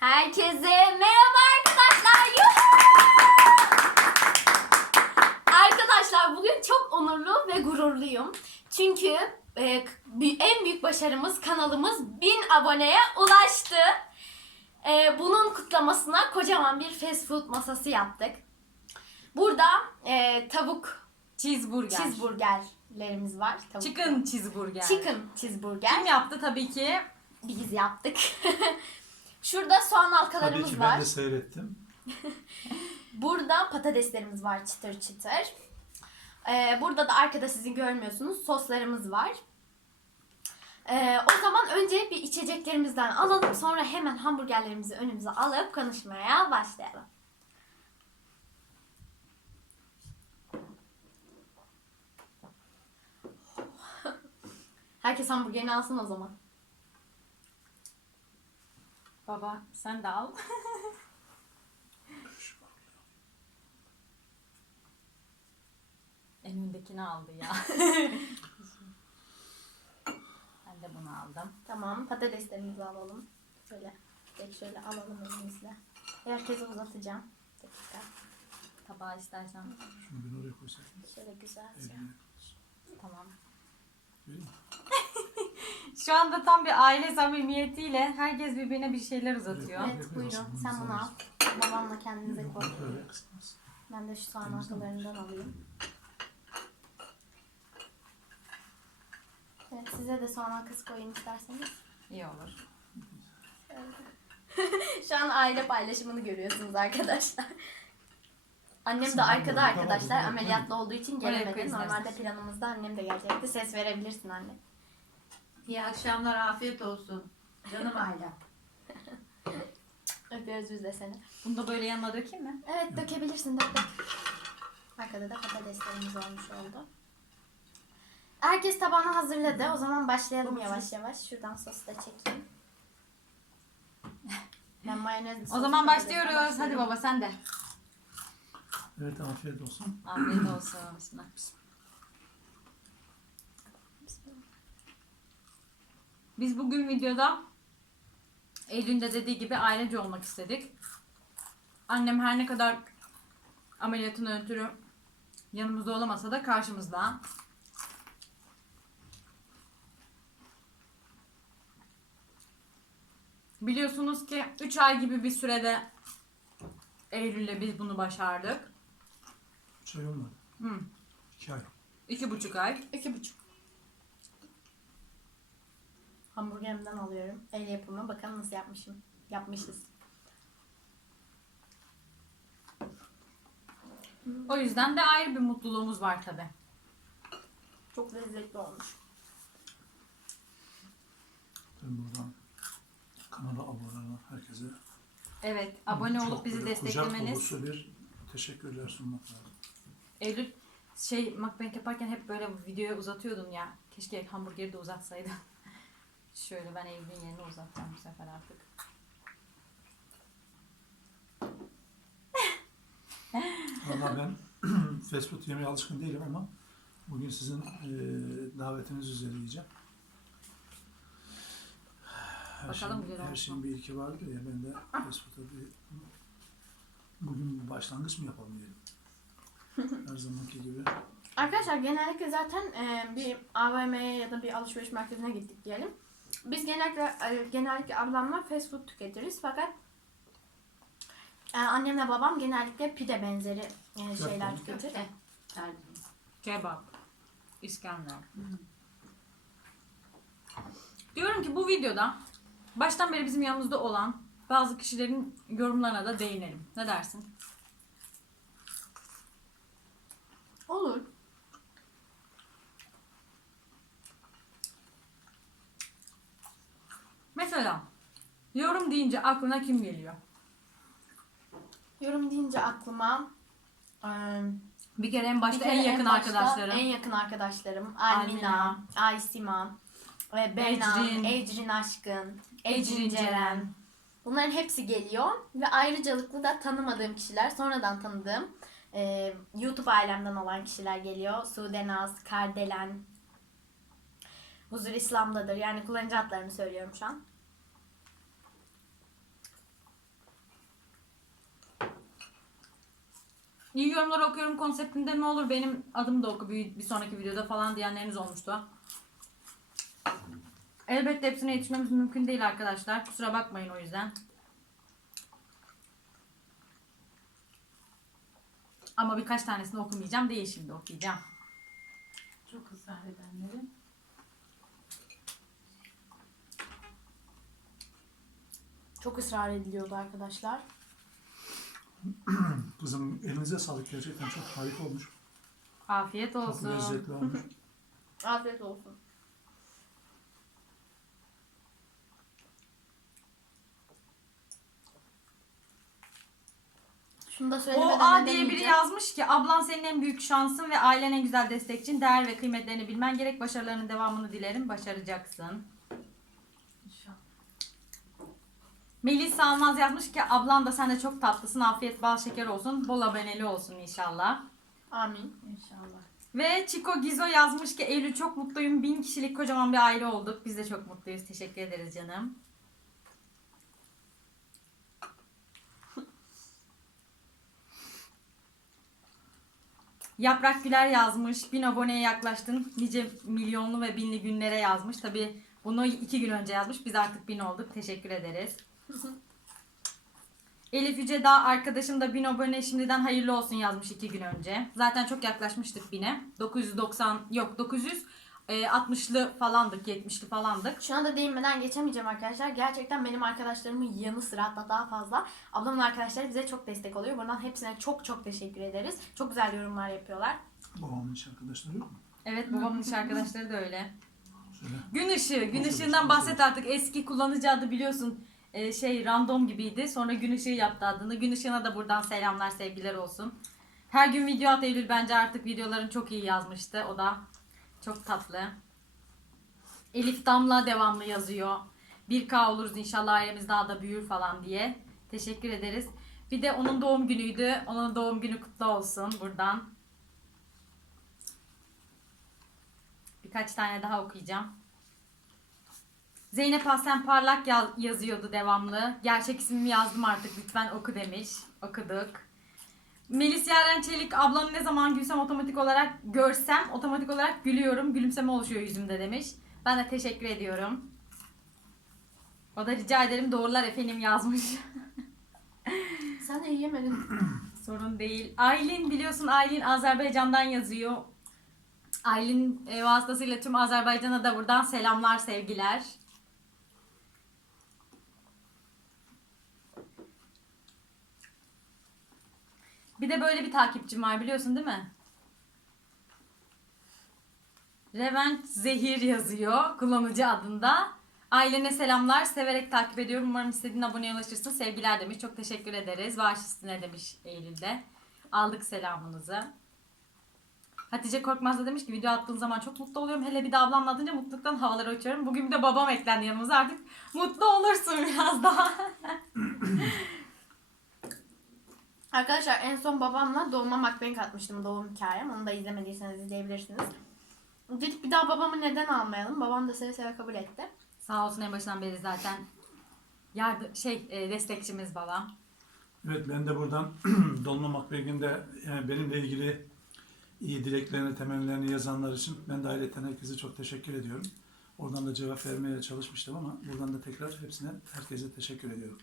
Herkese merhaba arkadaşlar. Yuhu! Arkadaşlar bugün çok onurlu ve gururluyum. Çünkü e, en büyük başarımız kanalımız 1000 aboneye ulaştı. E, bunun kutlamasına kocaman bir fast food masası yaptık. Burada e, tavuk Cheeseburger. cheeseburgerlerimiz var. Tavuk. Chicken cheeseburger. Chicken cheeseburger. Kim yaptı tabii ki? Biz yaptık. Şurada soğan Tabii halkalarımız ki var. ben de seyrettim. Burada patateslerimiz var çıtır çıtır. Ee, burada da arkada sizin görmüyorsunuz soslarımız var. Ee, o zaman önce bir içeceklerimizden alalım sonra hemen hamburgerlerimizi önümüze alıp konuşmaya başlayalım. Herkes hamburgerini alsın o zaman. Baba sen de al. en öndekini aldı ya. ben de bunu aldım. Tamam patateslerimizi alalım. Şöyle tek şöyle alalım elimizle. Herkese uzatacağım. Bir dakika. Tabağı istersen. Şunu ben oraya koysam. Şöyle güzelce. Eline. Tamam. Göreyim mi? Şu anda tam bir aile samimiyetiyle herkes birbirine bir şeyler uzatıyor. Evet buyurun sen bunu al. Babamla kendinize koy. Böyle kısmaz. Ben de şu soğan halkalarından alayım. Evet size de soğan halkası koyayım isterseniz. İyi olur. Şu an aile paylaşımını görüyorsunuz arkadaşlar. Annem de arkada arkadaşlar ameliyatlı olduğu için gelemedi. Normalde planımızda annem de gelecekti. Ses verebilirsin anne. İyi akşamlar, afiyet olsun. Canım ailem. Öpüyoruz biz de seni. Bunu da böyle yanına dökeyim mi? Evet dökebilirsin dök dök. Arkada da patateslerimiz olmuş oldu. Herkes tabağını hazırladı. O zaman başlayalım yavaş yavaş. Şuradan sosu da çekeyim. Ben mayonezli O zaman başlıyoruz. Hadi baba sen de. Evet afiyet olsun. Afiyet olsun. Bismillah. Biz bugün videoda Eylül'ün de dediği gibi ailece olmak istedik. Annem her ne kadar ameliyatın ötürü yanımızda olamasa da karşımızda. Biliyorsunuz ki 3 ay gibi bir sürede Eylül'le biz bunu başardık. Üç ay olmadı. Hı. İki ay. İki buçuk ay. İki buçuk. Hamburgerimden alıyorum. El yapımı. Bakalım nasıl yapmışım. Yapmışız. O yüzden de ayrı bir mutluluğumuz var tabi. Çok lezzetli olmuş. Ben buradan kanala abone olan herkese Evet, abone olup bizi böyle Kucak desteklemeniz. dolusu bir teşekkürler sunmak lazım. Eylül şey mukbang yaparken hep böyle videoyu uzatıyordun ya. Keşke hamburgeri de uzatsaydın. Şöyle ben Eylül'ün yerini uzatacağım bu sefer artık. Valla ben fast food yemeye alışkın değilim ama bugün sizin e, davetiniz üzere yiyeceğim. Her Bakalım şeyin, güzel her olsun. şeyin bir iki vardır ya ben de fast food'a bir bugün bir başlangıç mı yapalım diyelim. Her zamanki gibi. Arkadaşlar genellikle zaten e, bir AVM'ye ya da bir alışveriş merkezine gittik diyelim. Biz genellikle e, genellikle ablamla fast food tüketiriz fakat e, annemle babam genellikle pide benzeri e, şeyler tüketir. Kebap, İskender. Diyorum ki bu videoda baştan beri bizim yanımızda olan bazı kişilerin yorumlarına da değinelim. Ne dersin? Olur. Mesela yorum deyince aklına kim geliyor? Yorum deyince aklıma e, Bir kere en bir başta kere en yakın başta arkadaşlarım. En yakın arkadaşlarım. Almina, Aysima, ve Berna, Ecrin. Ecrin Aşkın, Ecrin Ecrin Ceren. Ceren. Bunların hepsi geliyor ve ayrıcalıklı da tanımadığım kişiler, sonradan tanıdığım e, YouTube ailemden olan kişiler geliyor. Sude Naz, Kardelen, Huzur İslam'dadır. Yani kullanıcı adlarını söylüyorum şu an. İyi yorumları okuyorum konseptinde ne olur benim adım da oku bir, bir sonraki videoda falan diyenleriniz olmuştu. Elbette hepsine yetişmemiz mümkün değil arkadaşlar. Kusura bakmayın o yüzden. Ama birkaç tanesini okumayacağım değil şimdi okuyacağım. Çok ısrar edenlerin Çok ısrar ediliyordu arkadaşlar. Kızım elinize sağlık gerçekten çok harika olmuş. Afiyet Çok olsun. lezzetli olmuş. Afiyet olsun. Şunu da O söylemeden A diye biri yazmış ki ablan senin en büyük şansın ve ailen en güzel destekçin. Değer ve kıymetlerini bilmen gerek. Başarılarının devamını dilerim. Başaracaksın. İnşallah. Melis Salmaz yazmış ki ablan da sen de çok tatlısın. Afiyet bal şeker olsun. Bol aboneli olsun inşallah. Amin. İnşallah. Ve Chico Gizo yazmış ki Eylül çok mutluyum. Bin kişilik kocaman bir aile olduk. Biz de çok mutluyuz. Teşekkür ederiz canım. Yaprak Güler yazmış. Bin aboneye yaklaştın. Nice milyonlu ve binli günlere yazmış. Tabi bunu iki gün önce yazmış. Biz artık bin olduk. Teşekkür ederiz. Elif Yüce Dağ arkadaşım da 1000 abone şimdiden hayırlı olsun yazmış iki gün önce. Zaten çok yaklaşmıştık 1000'e. 990 yok 960'lı falandık 70'li falandık. Şuna da değinmeden geçemeyeceğim arkadaşlar. Gerçekten benim arkadaşlarımın yanı sıra hatta daha fazla. Ablamın arkadaşları bize çok destek oluyor. Buradan hepsine çok çok teşekkür ederiz. Çok güzel yorumlar yapıyorlar. Babamın iş arkadaşları yok mu? Evet babamın iş arkadaşları da öyle. Söyle. Gün ışığı. Gün ışığından bahset artık. Eski kullanıcı adı biliyorsun e, şey random gibiydi. Sonra gün ışığı yaptı adını. Gün ışığına da buradan selamlar sevgiler olsun. Her gün video at Eylül bence artık videoların çok iyi yazmıştı. O da çok tatlı. Elif Damla devamlı yazıyor. 1K oluruz inşallah ailemiz daha da büyür falan diye. Teşekkür ederiz. Bir de onun doğum günüydü. Onun doğum günü kutlu olsun buradan. Birkaç tane daha okuyacağım. Zeynep Hasan Parlak yaz- yazıyordu devamlı. Gerçek ismimi yazdım artık lütfen oku demiş. Okuduk. Melis Yaren Çelik ablanı ne zaman gülsem otomatik olarak görsem otomatik olarak gülüyorum. Gülümseme oluşuyor yüzümde demiş. Ben de teşekkür ediyorum. O da rica ederim doğrular efendim yazmış. Sen de yiyemedin. Sorun değil. Aylin biliyorsun Aylin Azerbaycan'dan yazıyor. Aylin e, vasıtasıyla tüm Azerbaycan'a da buradan selamlar, sevgiler. Bir de böyle bir takipçim var biliyorsun değil mi? Revent Zehir yazıyor kullanıcı adında. Ailene selamlar. Severek takip ediyorum. Umarım istediğin aboneye ulaşırsın. Sevgiler demiş. Çok teşekkür ederiz. Baş üstüne demiş Eylül'de. Aldık selamınızı. Hatice Korkmaz da demiş ki video attığın zaman çok mutlu oluyorum. Hele bir de ablamla atınca mutluluktan havalara uçuyorum. Bugün bir de babam eklendi yanımıza. Artık mutlu olursun biraz daha. Arkadaşlar en son babamla doğuma makbenk atmıştım doğum hikayem. Onu da izlemediyseniz izleyebilirsiniz. Dedik bir daha babamı neden almayalım? Babam da seve seve kabul etti. Sağ olsun en başından beri zaten yardım şey e, destekçimiz babam. Evet ben de buradan Dolma Makbeg'inde yani benimle ilgili iyi dileklerini, temennilerini yazanlar için ben de ayrıca herkese çok teşekkür ediyorum. Oradan da cevap vermeye çalışmıştım ama buradan da tekrar hepsine herkese teşekkür ediyorum.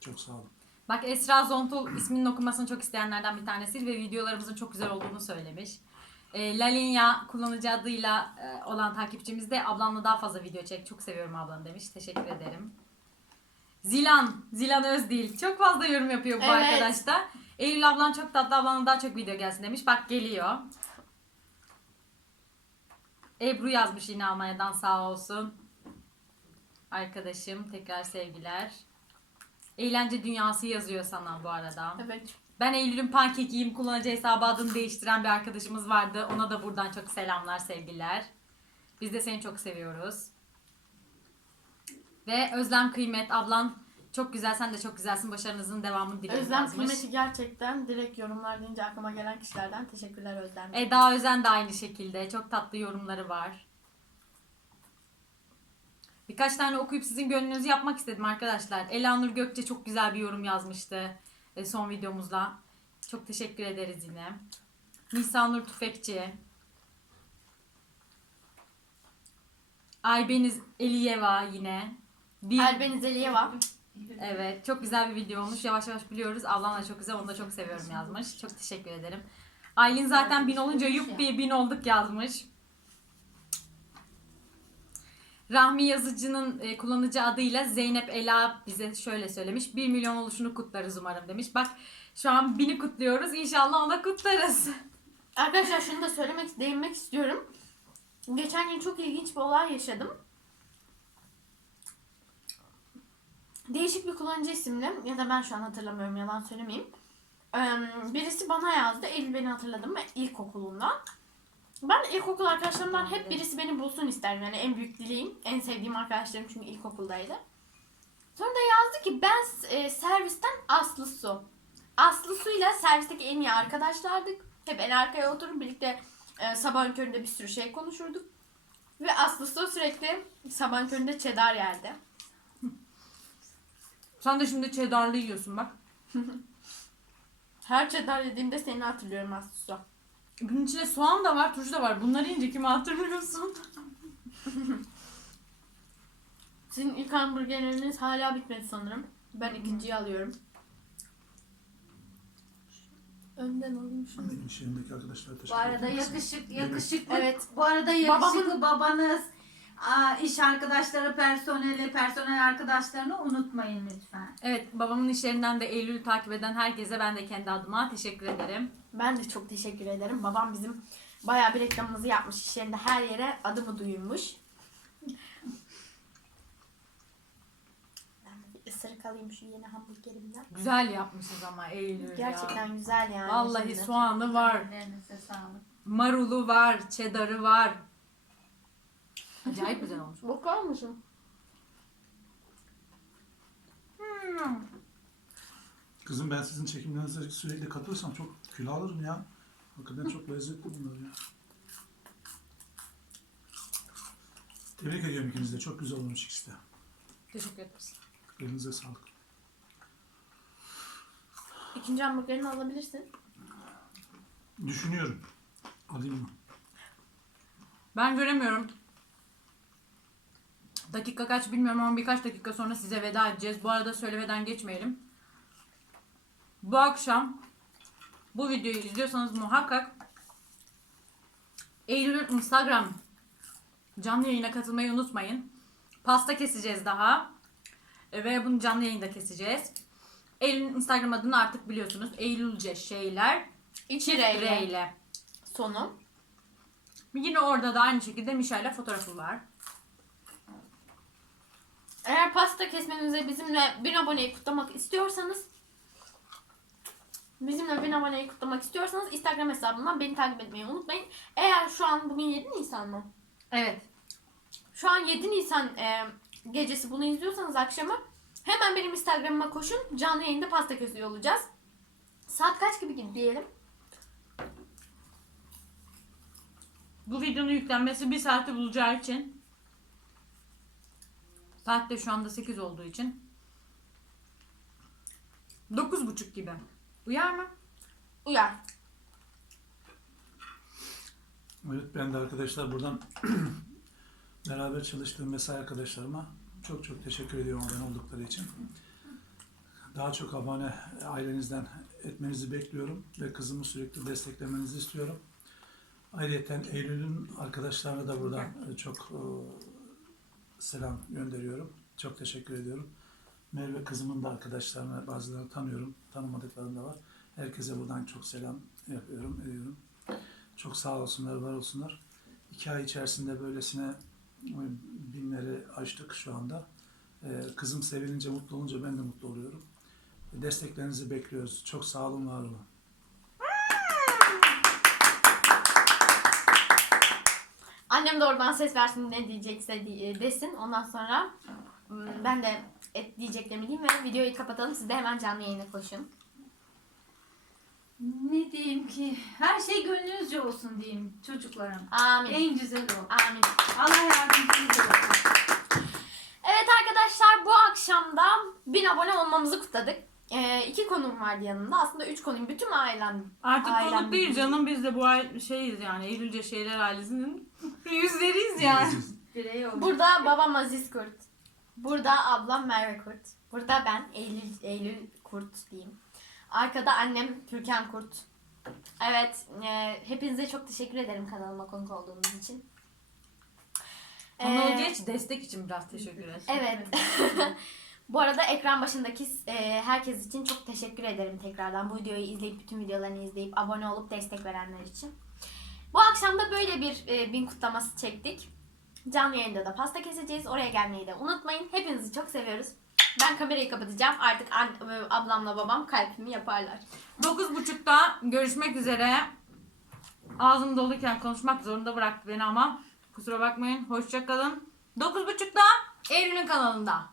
Çok sağ olun. Bak Esra Zontul isminin okunmasını çok isteyenlerden bir tanesi ve videolarımızın çok güzel olduğunu söylemiş. E, Lalinya kullanıcı adıyla e, olan takipçimiz de ablamla daha fazla video çek. Çok seviyorum ablanı demiş. Teşekkür ederim. Zilan, Zilan Özdil. Çok fazla yorum yapıyor bu Evet. arkadaş da. Eylül ablan çok tatlı, ablanın daha çok video gelsin demiş. Bak geliyor. Ebru yazmış yine Almanya'dan sağ olsun. Arkadaşım tekrar sevgiler. Eğlence dünyası yazıyor sana bu arada. Evet. Ben Eylül'ün pankekiyim. Kullanıcı hesabı adını değiştiren bir arkadaşımız vardı. Ona da buradan çok selamlar, sevgiler. Biz de seni çok seviyoruz. Ve Özlem Kıymet ablan çok güzel. Sen de çok güzelsin. Başarınızın devamını dilerim Özlem yazmış. kıymeti gerçekten direkt yorumlar deyince aklıma gelen kişilerden teşekkürler Özlem. Eda Özen de aynı şekilde. Çok tatlı yorumları var. Birkaç tane okuyup sizin gönlünüzü yapmak istedim arkadaşlar. Elanur Gökçe çok güzel bir yorum yazmıştı e, son videomuzda. Çok teşekkür ederiz yine. Nisanur Tüfekçi. Aybeniz Eliyeva yine. Bir, Albeniz Eliyeva. Evet çok güzel bir video olmuş. Yavaş yavaş biliyoruz. Ablam da çok güzel. Onu da çok seviyorum yazmış. Çok teşekkür ederim. Aylin zaten bin olunca yuppi bin olduk yazmış. Rahmi Yazıcı'nın e, kullanıcı adıyla Zeynep Ela bize şöyle söylemiş. 1 milyon oluşunu kutlarız umarım demiş. Bak şu an bini kutluyoruz. İnşallah ona kutlarız. Arkadaşlar şunu da söylemek, değinmek istiyorum. Geçen gün çok ilginç bir olay yaşadım. Değişik bir kullanıcı isimli ya da ben şu an hatırlamıyorum yalan söylemeyeyim. Birisi bana yazdı. Eylül beni hatırladım ve ilkokulundan. Ben ilkokul arkadaşlarımdan hep birisi beni bulsun isterdim. Yani en büyük dileğim. En sevdiğim arkadaşlarım çünkü ilkokuldaydı. Sonra da yazdı ki ben e, servisten Aslı Su. Aslı Su'yla servisteki en iyi arkadaşlardık. Hep en arkaya oturup birlikte e, sabahın köründe bir sürü şey konuşurduk. Ve Aslı Su sürekli sabahın köründe çedar yerdi. Sen de şimdi cheddarlı yiyorsun bak. Her çedar yediğimde seni hatırlıyorum Aslı Su. Bunun içinde soğan da var, turşu da var. Bunları yiyince kimi hatırlıyorsun? Sizin ilk hamburgerleriniz hala bitmedi sanırım. Ben ikinciyi alıyorum. Önden alayım şunu. Benim iş yerindeki arkadaşlar Bu teşekkür arada ederim. yakışık, yakışıklı. Evet. Bu arada yakışıklı babanız, aa, iş arkadaşları, personeli, personel arkadaşlarını unutmayın lütfen. Evet babamın iş yerinden de Eylül'ü takip eden herkese ben de kendi adıma teşekkür ederim. Ben de çok teşekkür ederim. Babam bizim bayağı bir reklamımızı yapmış. İş yerinde her yere adımı duyurmuş. Ben bir ısırık alayım şu yeni hamburgerimden. Güzel yapmışız ama Eylül ya. Gerçekten güzel yani. Vallahi şimdi. soğanı var, Ellerinize sağlık. marulu var, cheddarı var. Acayip güzel olmuş. Bakar mısın? Kızım ben sizin çekimlerinize sürekli katılırsam çok kilo alırım ya. Hakikaten çok lezzetli bunlar ya. Tebrik ediyorum ikiniz de. Çok güzel olmuş ikisi de. Teşekkür ederiz. Elinize sağlık. İkinci hamburgerini alabilirsin. Düşünüyorum. Alayım mı? Ben göremiyorum. Dakika kaç bilmiyorum ama birkaç dakika sonra size veda edeceğiz. Bu arada söylemeden geçmeyelim. Bu akşam bu videoyu izliyorsanız muhakkak Eylül'ün Instagram canlı yayına katılmayı unutmayın. Pasta keseceğiz daha. Ve bunu canlı yayında keseceğiz. Eylül'ün Instagram adını artık biliyorsunuz. Eylülce şeyler. R ile. Sonu. Yine orada da aynı şekilde Michel'le fotoğrafı var. Eğer pasta kesmenize bizimle bin aboneyi kutlamak istiyorsanız bizimle bin aboneyi kutlamak istiyorsanız Instagram hesabımdan beni takip etmeyi unutmayın. Eğer şu an bugün 7 Nisan mı? Evet. Şu an 7 Nisan e, gecesi bunu izliyorsanız akşamı hemen benim Instagram'ıma koşun. Canlı yayında pasta kesiyor olacağız. Saat kaç gibi gibi diyelim? Bu videonun yüklenmesi bir saati bulacağı için saat de şu anda 8 olduğu için 9.30 gibi. Uyar mı? Uyar. Evet ben de arkadaşlar buradan beraber çalıştığım mesai arkadaşlarıma çok çok teşekkür ediyorum abone oldukları için. Daha çok abone ailenizden etmenizi bekliyorum ve kızımı sürekli desteklemenizi istiyorum. Ayrıca Eylül'ün arkadaşlarına da buradan çok e, selam gönderiyorum. Çok teşekkür ediyorum. Merve kızımın da arkadaşlarına bazılarını tanıyorum. Tanımadıklarım da var. Herkese buradan çok selam yapıyorum, ediyorum. Çok sağ olsunlar, var olsunlar. İki ay içerisinde böylesine e, binleri aştık şu anda. Ee, Kızım sevilince, mutlu olunca ben de mutlu oluyorum. Desteklerinizi bekliyoruz. Çok sağ olun, var olun. Annem de oradan ses versin ne diyecekse di- desin. Ondan sonra hmm, ben de et diyeceklerimi diyeyim ve videoyu kapatalım. Siz de hemen canlı yayına koşun. Ne diyeyim ki? Her şey gönlünüzce olsun diyeyim çocuklarım. Amin. En güzel o. Amin. Allah yardımcınız olsun. Evet arkadaşlar bu akşam da 1000 abone olmamızı kutladık. e, iki konum vardı yanında. Aslında üç konum. Bütün ailem. Artık ailem konuk değil canım biz de bu ay şeyiz yani Eylülce Şeyler ailesinin yüzleriyiz yani. Birey olmuş. Burada babam Aziz Kurt. Burada ablam Merve Kurt. Burada ben Eylül, Eylül Kurt diyeyim. Arkada annem Türkan Kurt. Evet, e, hepinize çok teşekkür ederim kanalıma konuk olduğunuz için. Ona Ee, geç destek için biraz teşekkür ederim. Evet. Bu arada ekran başındaki e, herkes için çok teşekkür ederim tekrardan. Bu videoyu izleyip bütün videolarını izleyip abone olup destek verenler için. Bu akşam da böyle bir e, bin kutlaması çektik. Canlı yayında da pasta keseceğiz. Oraya gelmeyi de unutmayın. Hepinizi çok seviyoruz. Ben kamerayı kapatacağım. Artık e, ablamla babam kalbimi yaparlar. 9.30'da görüşmek üzere. Ağzım doluyken konuşmak zorunda bıraktı beni ama kusura bakmayın. Hoşça kalın. 9.30'da Eylül'ün kanalında.